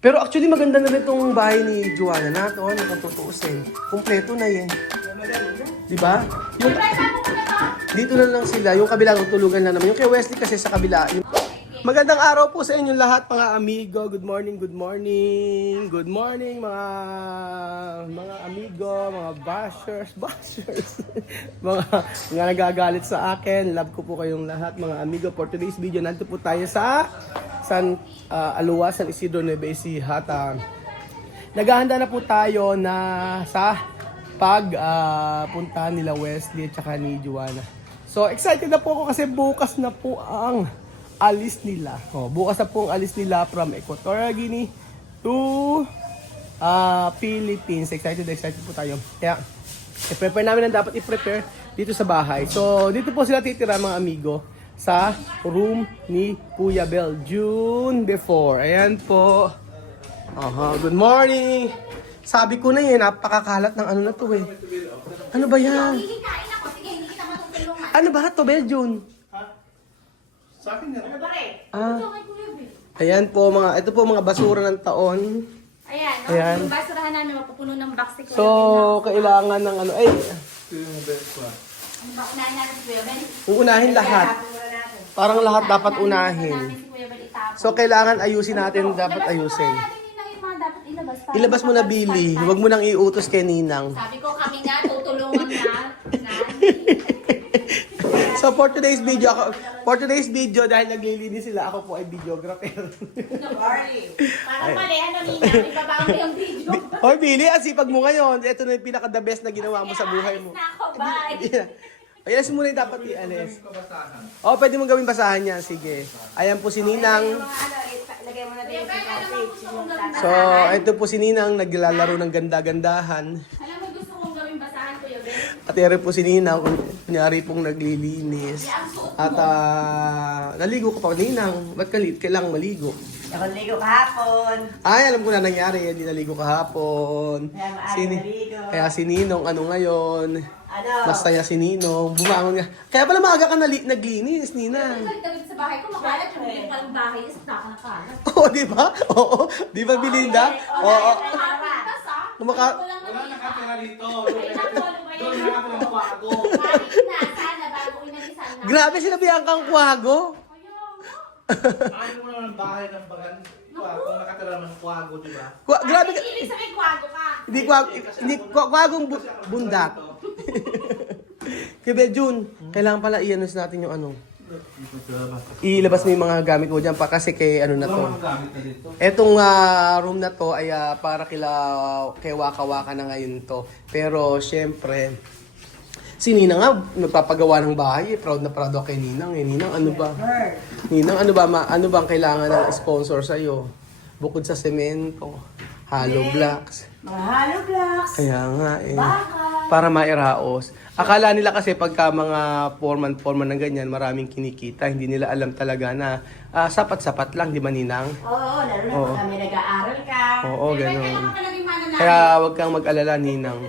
Pero actually maganda na rin itong bahay ni Joanna na ito. Ano kung tutuusin. Kumpleto na eh. Diba? Yung, dito na lang sila. Yung kabila tulugan na naman. Yung kay Wesley kasi sa kabila. Yung... Magandang araw po sa inyong lahat mga amigo. Good morning, good morning. Good morning mga amigo, mga bashers. mga nagagalit sa akin. Love ko po kayong lahat mga amigo. For today's video, nandito po tayo sa Aluwa, San Isidro, Nueva Ecija. Naghahanda na po tayo na sa punta nila Wesley at saka ni Joanna. So excited na po ako kasi bukas na po ang alis nila. Bukas na po ang alis nila from Equatorial Guinea to Philippines. Excited po tayo. Kaya i-prepare namin ang dapat i-prepare dito sa bahay. So dito po sila titira mga amigo sa room ni Kuya Bel June before. Ayan po. Good morning. Sabi ko na napakakalat ng ano na to eh. Ano ba yan? Ano ba to, Bel June? Sa akin yan. Ayan po ito po mga basura ng taon. Ayan. Yung basurahan namin mapupuno ng box si Kuya So, kailangan ng ano, Unahin natin si Kuya Ben. uunahin lahat. Parang lahat dapat unahin. So, kailangan ayusin natin, dapat ayusin. Ilabas mo na, Billy. Huwag mo nang iutos kay Ninang. Sabi ko kami nga, tutulungan na. So, for today's video, dahil naglilinis sila, ako po ay videographer. Parang mali, Nina, ibabaw mo yung video. Hoy, Billy, ang sipag mo ngayon. Ito na yung pinaka-the best na ginawa mo sa buhay mo. Na ako, bye. Ayan, muna yung dapat i-alis. Pwede mong gawin basahan yan. Sige. Ayan po si Ninang. Lagay mo na din yung page. So, ito po si Ninang naglalaro ng ganda-gandahan. Alam mo, gusto kong gawin basahan, Kuya Ben. At ere po si Ninang, kunyari pong naglilinis. At naligo ka pa, Ninang. Ba't kailangang maligo? Ako naligo kahapon. Ay, alam ko na nangyari. Hindi naligo kahapon. Kaya maaga naligo. Kaya si Ninong, ano ngayon? Ano? Masaya si Ninong. Bumangon nga. Kaya pala maaga ka naglinis, Ninang. Damit sa bahay ko, makalat yung hindi palang bahay, sa nakalat. Oo, di ba? Oo. Di ba, Belinda? Oo. Wala Wala nakatira dito. Doon nakatira ng kwago. sana bago inalisan na. Grabe, sinabihan kang kwago. Ayaw mo naman ang bahay ng bagan. Kung nakatira ng kwago, di ba? Grabe ka. Ibig sabihin, kwago ka. Hindi kwagong bundak. Kaya June, kailangan pala i-anos natin yung ano. Ilabas mo yung mga gamit mo dyan pa kasi kay ano na to. Wala mga gamit na dito. Etong room na to ay para kay Waka-Waka na ngayon to. Pero syempre, si Ninang nga nagpapagawa ng bahay. Proud na proud ako kay Ninang. Ninang, ano ba? Ninang, ano ba ang kailangan ng sponsor sa'yo? Bukod sa semento, hollow blocks. Mga hollow blocks. Kaya nga Bakal. para mairaos. Akala nila kasi pagka mga foreman ng ganyan, maraming kinikita. Hindi nila alam talaga na sapat-sapat lang, di ba Ninang? Oo, lalo na pag kami nag-aaral ka. Oo, ganun. Kailangan ka naging mananalo. Kaya wag kang mag-alala, Ninang.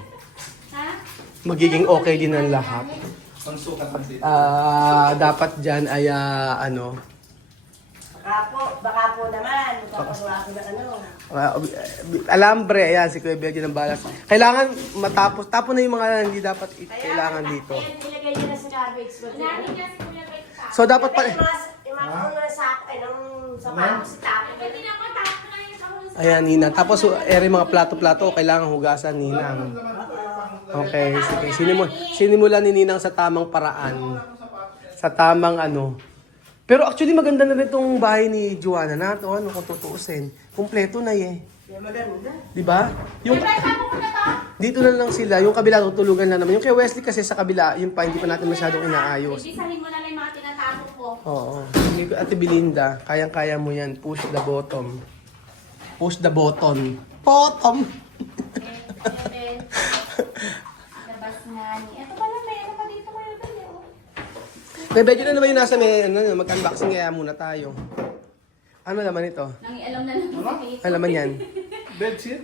Ha? Magiging okay din ang lahat. Ang sukat ng dito. Dapat dyan ay Baka po naman, magpapagawa ko ng ano. alambre, ayan, si Kuya Belgi ng balas. Kailangan tapon na yung mga hindi dapat kailangan dito. Ayan, ilagay niyo na sa garbage. Unahin niya si Kuya Ben. So dapat pa Yung mga mga sako, nung sa pako sa tapo. Pwede naman, tapos na lang yung kahon sa... Ayan, Ninang. Tapos, mga plato-plato, kailangan hugasan, Ninang. Okay, sige. Sinimulan ni Ninang sa tamang paraan. Sa tamang ano. Pero actually, maganda na rin itong bahay ni Joanna na ito. Ano kung tutuusin. Kumpleto na eh. Maganda. Diba? Yung, Sabi ko na to. dito na lang sila. Yung kabila, tutulugan na naman. Yung kay Wesley kasi sa kabila, yung pa, hindi pa natin masyadong inaayos. Ibisahin mo na lang yung mga tinatago ko. Oo. Ate Belinda, kayang-kaya mo yan. Push the bottom. Push the button. Bottom! Kuya Ben. Labas nga ni... Ito pala, may ano pa dito, Kuya Ben. May medyo na naman yung nasa mag-unboxing kaya muna tayo. Ano naman ito? Nangialam na lang sa face. Ano naman yan? Bedsheet?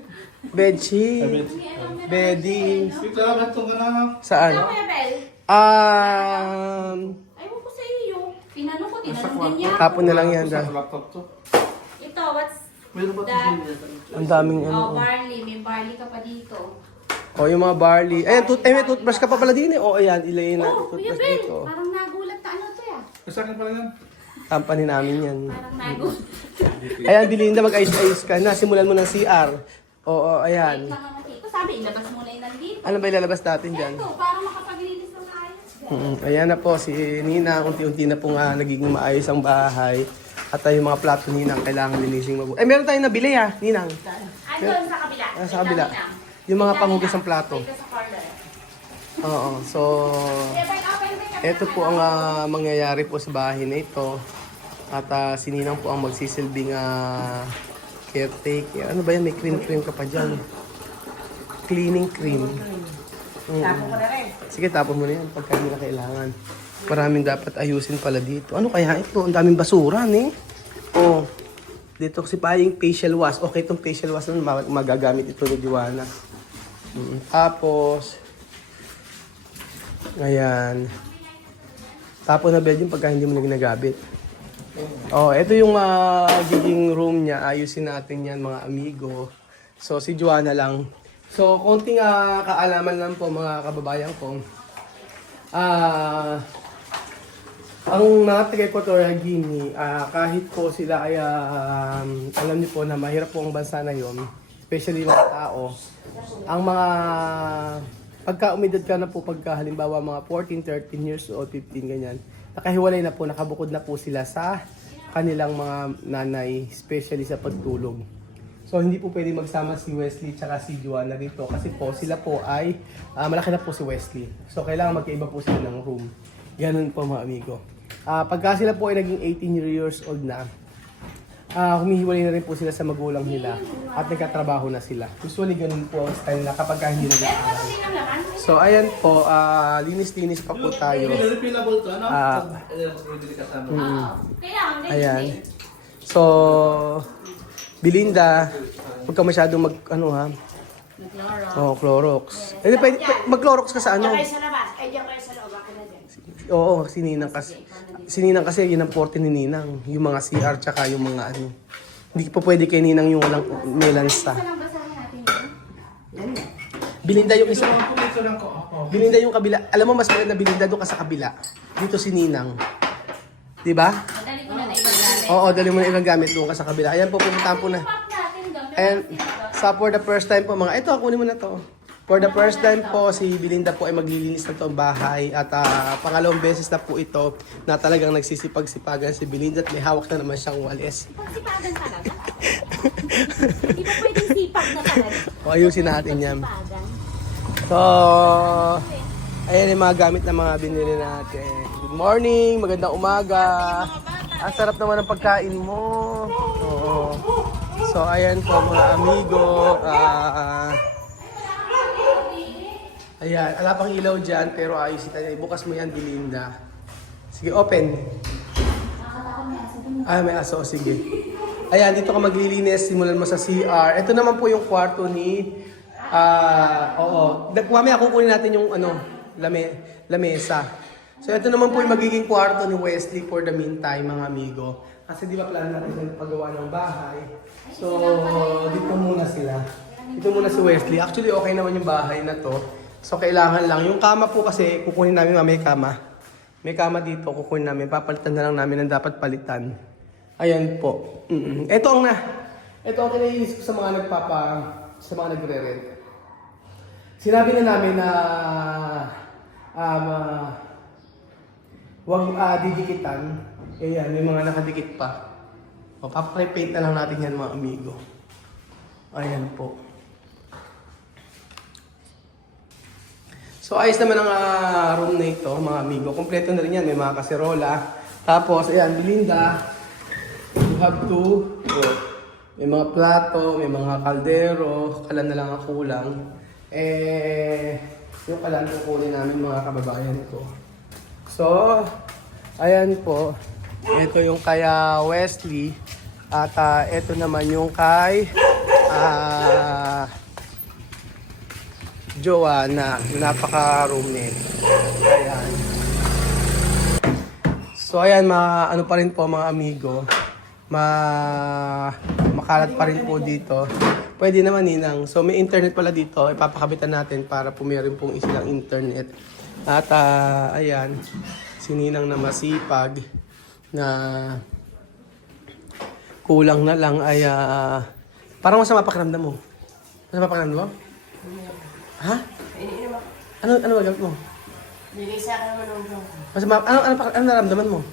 Bedsheet. Nangialam na lang. Bedding. Ito naman ito na. Saan? Ito, Kuya Ben. Ayaw ko sa iyo. Tinanong ko, tinanong din niya. Tapon na lang yan. Sa laptop to. Ito, what's... Meron ba ito? Ang daming Oh, ano. barley. May barley ka pa dito. Oh, yung mga barley. Ayan, may toothbrush ka pa pala din eh. Oh, ayan, ilayin natin Oh, Kuya toothbrush Bel. dito. Parang nagulat na ano to ya. Sa akin pala yan. Company namin yan. Parang nagulat. Ayan, Belinda, mag-ayos-ayos ka na. Simulan mo ng CR. Oo, ayan. Wait lang naman dito. Sabi, ilabas mo na yung nandito. Ano ba ilalabas natin dyan? Ito, para makapaglinis ng ayos. Ayan na po, si Nina, unti-unti na po nga nagiging maayos ang bahay. At yung mga plato ni Ninang kailangan linising mabuti. Ay, meron tayong nabili ha, Ninang. Andun sa kabila. Sa kabila. Yung mga panghugas ng plato. Dito sa corner. Oo, so ito po ang mangyayari po sa bahay na ito. At si Ninang po ang magsisilbing caretaker. Ano ba yan? May cream ka pa dyan. Cleaning cream. Tapo ko na rin. Sige, tapon mo na yan pagka hindi na kailangan. Maraming dapat ayusin pala dito. Ano kaya ito? Ang daming basura, eh. Oh, dito kasi pa yung facial wash. Okay, itong facial wash na magagamit ito ni Diwana. Tapos, ayan. Tapon na bed yung pagka hindi mo na ginagamit. Oh, ito yung magiging room niya. Ayusin natin yan, mga amigo. So, si Joanna lang. So, konting kaalaman lang po mga kababayan ko. Ang mga taga-Equatorial Guinea, kahit po sila ay alam niyo po na mahirap po ang bansa na yon, especially mga tao, ang mga pagka-umidad ka na po, pagka halimbawa mga 14, 13 years old, 15 ganyan, nakahiwalay na po, nakabukod na po sila sa kanilang mga nanay, especially sa pagtulog. So hindi po pwede magsama si Wesley tsaka si Joanna rito kasi po sila po ay malaki na po si Wesley. So kailangan magkaiba po sila ng room. Ganun po mga amigo. Pagka sila po ay naging 18 years old na, humihiwalay na rin po sila sa magulang nila at nagkatrabaho na sila. Usually ganun po ang style na kapag hindi nag-aaral. So ayan po, linis-linis pa po tayo. Refillable to, ano? Pwede kasama. Kailangan Ayan. So, Belinda, huwag ka masyadong Clorox. Eh, pwede, mag-Clorox ka sa ano? Diyan kayo sa labas. Ay, diyan kayo sa loob. Ako na dyan. Oo, si Ninang kasi yun ang forte ni Ninang. Yung mga CR tsaka yung mga ano. Hindi po pwede kay Ninang yung walang melansa. Isa lang basahin natin yun. Belinda yung isa. Ito lang ko. Belinda yung kabila. Alam mo, mas maganda Belinda doon ka sa kabila. Dito si Ninang. Diba? Madali ko na naibagamit. Oo, dali mo na ibang gamit doon ka sa kabila. Ayan po, pupuntahan po na. Pop natin gamit. And for the first time po mga, ito, kunin mo na to. For the first time po, si Belinda po ay maglilinis ng itong bahay. At pangalawang beses na po ito na talagang nagsisipag-sipagan si Belinda at may hawak na naman siyang walis. Pagsipagan talaga. Hindi pa pwedeng sipag na talaga. O, ayusin natin yan. Pagsipagan. So, ayan yung mga gamit na mga binili natin. Good morning, magandang umaga. Ang sarap naman ng pagkain mo. Oo. So, ayan po mga amigo. Ayan, ala pang ilaw dyan, pero ayusin tayo. Bukas mo yan, Belinda. Sige, open. May aso. Sige. Ayan, dito ka maglilinis. Simulan mo sa CR. Ito naman po yung kwarto ni... Mamaya kukunin natin yung lamesa. So, ito naman po yung magiging kwarto ni Wesley for the meantime, mga amigo. Kasi di ba plan natin yung paggawa ng bahay. So, dito muna sila. Dito muna si Wesley. Actually, okay naman yung bahay na to. So, kailangan lang. Yung kama po kasi, kukunin namin may kama. May kama dito, kukunin namin. Papalitan na lang namin ang dapat palitan. Ayan po. Ito ang kinainis ko sa mga sa mga nagre-rent. Sinabi na namin na huwag didikitan. Ayan, may mga nakadikit pa. O, paparepaint na lang natin yan mga amigo. Ayan po. So, ayos naman ang room na ito, mga amigo. Kompleto na rin yan. May mga kaserola. Tapos, ayan, Belinda. You have to. May mga plato, may mga kaldero. Kalan na lang ang kulang. Yung kalan kukunin namin mga kababayan ko. So, ayan po. Ito yung kay Wesley. At ito naman yung kay... Joanna, napaka-roommate. Ayan. So ayan, ano pa rin po mga amigo, makalat pa rin po dito. Pwede naman Ninang. So may internet pala dito, ipapakabitan natin para po meron pong isilang internet. At ayan, si Ninang na masipag na kulang na lang ay parang masama pakiramdam mo. Masama pakiramdam mo? Ha? Iniinom ako. Ano ba gamit mo? Bigay sa akin naman ng Masama, ano naramdaman mo?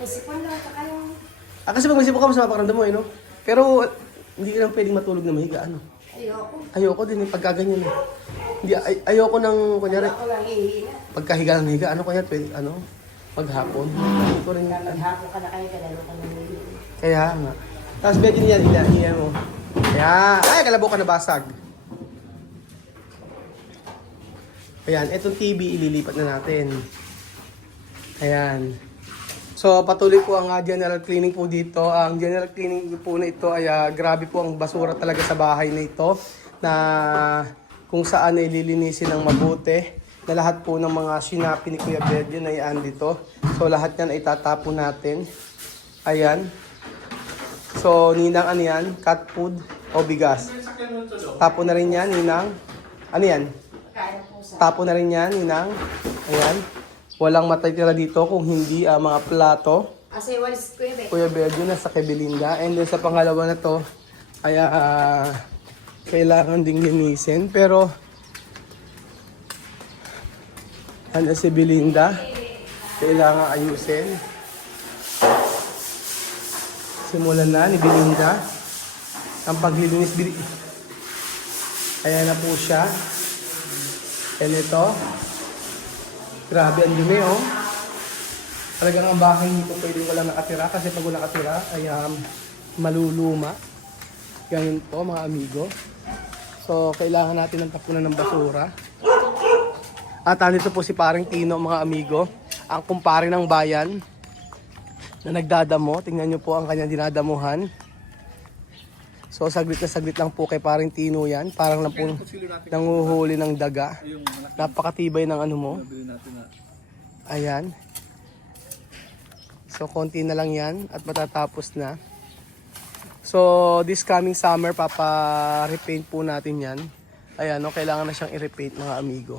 may sipon lang, saka yung... Kasi pag may sipo ka, masama pakiramdam mo no? Pero hindi ka lang pwedeng matulog na mahiga, ano? Ayoko. Ayoko din pagkaganyan eh. Hindi, ayoko nang, kunyari, Ako lang hihiga. pagkahiga ng higa, ano kaya pwede, maghapon. Hindi ko rin, Maghapon ka na kayo, kalalo ka na hihiga. kaya nga. Tapos medyo niyan, iyan mo. Kaya, kalabo ka nabasag. Ayan, etong TV, ililipat na natin. Ayan. So, patuloy po ang general cleaning po dito. Ang general cleaning po na ito ay grabe po ang basura talaga sa bahay na ito. Na kung saan ay lilinisin ng mabuti. Na lahat po ng mga sinapi ni Kuya Bedyo na iyan dito. So, lahat yan ay tatapon natin. Ayan. So, Ninang, ano yan? Cat food o bigas? Tapo na rin yan, Ninang. Ano yan? Kaya po sa... Tapo na rin yan, Ninang. Ayan. Walang matitira dito kung hindi mga plato. Kasi walis ko yun eh. Kuya Berjo na sa kay Belinda. And then sa pangalawa na to, ay kailangan ding linisin. Pero, ano si Belinda? Kailangan ayusin. Simulan na ni Belinda ang paglilinis. Ayan na po siya. And ito, grabe ang dumi oh. Talagang ang bahay nito pwedeng walang nakatira kasi pag wala nakatira ay maluluma. Ganyan po mga amigo. So kailangan natin ng tapunan ng basura. At nandito po si Paring Tino mga amigo. Ang kumpare ng bayan na nagdadamo. Tingnan nyo po ang kanyang dinadamuhan. So saglit na saglit lang po kay Paring Tino yan. Parang lang po nanguhuli ng daga. Napakatibay ng ano mo. Ayan. So konti na lang yan at matatapos na. So this coming summer papa-repaint po natin yan. Ayan, no, kailangan na siyang i-repaint mga amigo.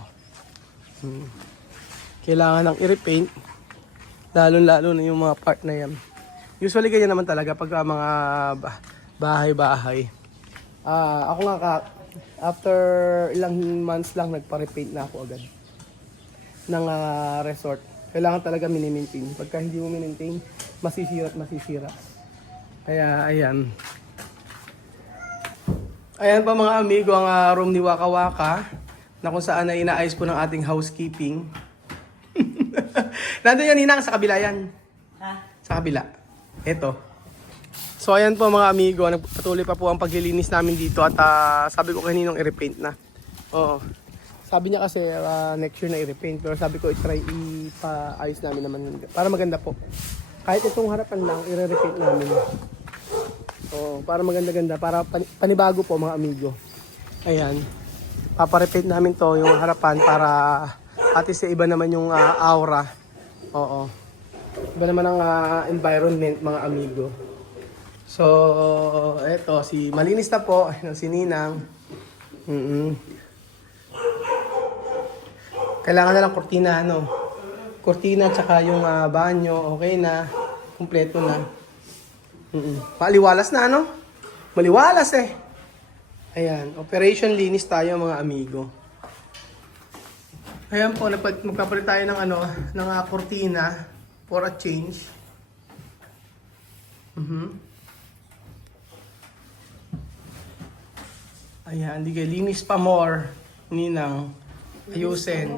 Kailangan nang i-repaint. Lalo na yung mga part na yan. Usually ganyan naman talaga pag mga bahay-bahay. Ako nga after ilang months lang nagpa-repaint na ako agad ng resort. Kailangan talaga mini-maintain. Pagka hindi mo mini-maintain, masisira at masisira. Kaya ayan. Ayan pa mga amigo ang room ni Waka Waka na kung saan ay inaayos po ng ating housekeeping. Nandun yan Ninang sa kabila yan. Ha? Sa kabila. Ito. So ayan po mga amigo, nagpatuloy pa po ang paglilinis namin dito at sabi ko kaninong i-repaint na. Oo. Sabi niya kasi next year na i-repaint pero sabi ko i-try ipa-ayos namin naman para maganda po. Kahit itong harapan lang i-repaint namin. Oo, para maganda-ganda, para panibago po mga amigo. Ayan. Papa-repaint namin to yung harapan para at least iba naman yung aura. Oo. Iba naman ang environment mga amigo. So, eto, malinis na po, si Ninang. Kailangan na lang kurtina, no? Kurtina, tsaka yung banyo, okay na. Kumpleto na. Maliwalas na, ano? Maliwalas eh. Ayan, operation linis tayo mga amigo. Ayan po, magpapalit tayo ng ng kurtina for a change. Ayan, di linis pa more, Ninang. Ayusin.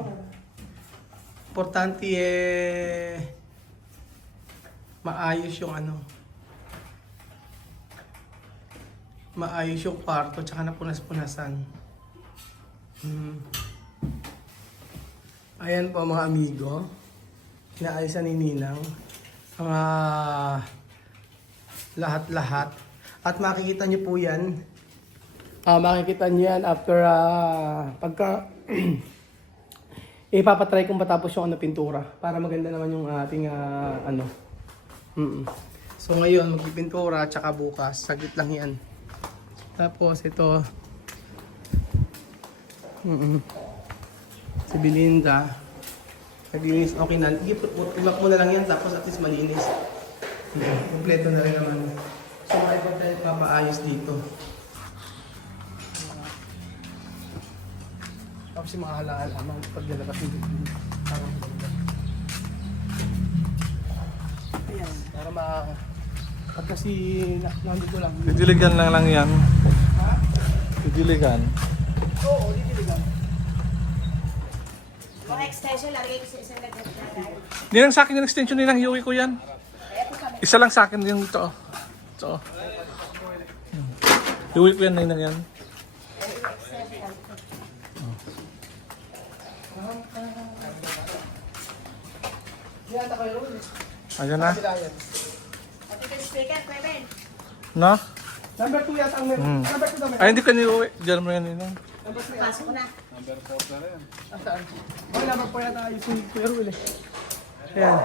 Importante maayos yung maayos yung kwarto tsaka napunas-punasan. Ayan po mga amigo. Inaayusan ni Ninang ang lahat-lahat. At makikita nyo po yan. Makikita nyo yan after pagka ipapatry kung patapos yung pintura para maganda naman yung ating So ngayon magpipintura tsaka bukas saglit lang yan. Tapos ito. Si Belinda. Naglinis, okay na. Ibak mo na lang yan, tapos at least malinis. Kompleto na rin naman. So, may papaayos dito. Tapos yung mga halaman, pag nalabas yung parang maganda. Ayan, para pag kasi nandito lang. Didiligan lang yan. Ha? Didiligan. Oo, didiligan. Mga extension, lagay ko sa isang nagdadaan. Nilang sa akin yung extension nilang hiuwi ko yan. Isa lang sa akin yung ito. Ito. Hiuwi ko yan, ninang yan. Yan, ako yung rule. Ayan na. Sila yan. At ito yung speaker, Kuya No? Number 2 yata ang meron. Number 2 daw meron. Ay, hindi ka niuwi. Diyan mo yan, ninang. Number 3 Pasok ko na. Saan? Okay, number 4 yata yung Kuya Rule. Ayan.